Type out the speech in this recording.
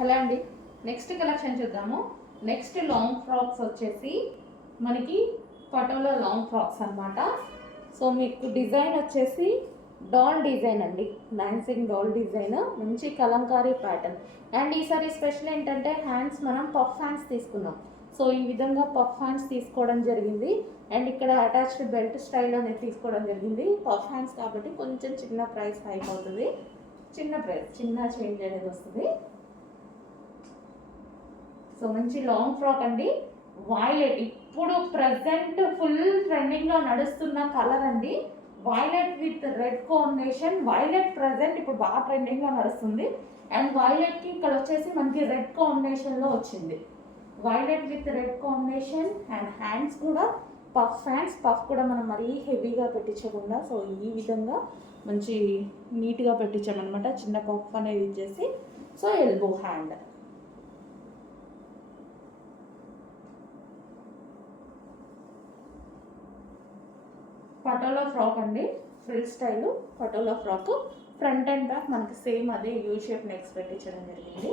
Hello అండి, next collection చూద్దాము. Next long frocks వచ్చేసి మనకి పటోలా లాంగ్ ఫ్రాక్స్ అనమాట. సో మీకు డిజైన్ వచ్చేసి డాల్ డిజైన్ అండి, డాన్సింగ్ డాల్ డిజైన్, మంచి కలంకారీ ప్యాటర్న్. అండ్ ఈసారి స్పెషల్ ఏంటంటే హ్యాండ్స్ మనం పఫ్ హ్యాండ్స్ తీసుకున్నాం. సో ఈ విధంగా పఫ్ హ్యాండ్స్ తీసుకోవడం జరిగింది. అండ్ ఇక్కడ అటాచ్డ్ బెల్ట్ స్టైల్ అనేది తీసుకోవడం జరిగింది. పఫ్ హ్యాండ్స్ కాబట్టి కొంచెం చిన్న ప్రైస్ హైక్ అవుతుంది, చిన్న చేంజ్ అనేది వస్తుంది. సో మంచి లాంగ్ ఫ్రాక్ అండి, వైలెట్, ఇప్పుడు ప్రజెంట్ ఫుల్ ట్రెండింగ్లో నడుస్తున్న కలర్ అండి. Violet with red combination. Violet present ఇప్పుడు బాగా ట్రెండింగ్లో నడుస్తుంది. అండ్ వైలెట్కి ఇక్కడ వచ్చేసి మనకి రెడ్ కాంబినేషన్లో వచ్చింది. Violet with red combination. And hands కూడా పఫ్ హ్యాండ్స్. పఫ్ కూడా మనం మరీ హెవీగా పెట్టించకుండా సో ఈ విధంగా మంచి నీట్గా పెట్టించామన్నమాట. చిన్న పఫ్ అనేది ఇచ్చేసి so elbow hand. Patola frock అండి, frill style patola frock. Front and back మనకి సేమ్ అదే యూ షేప్ నెక్స్ పెట్టించడం జరిగింది.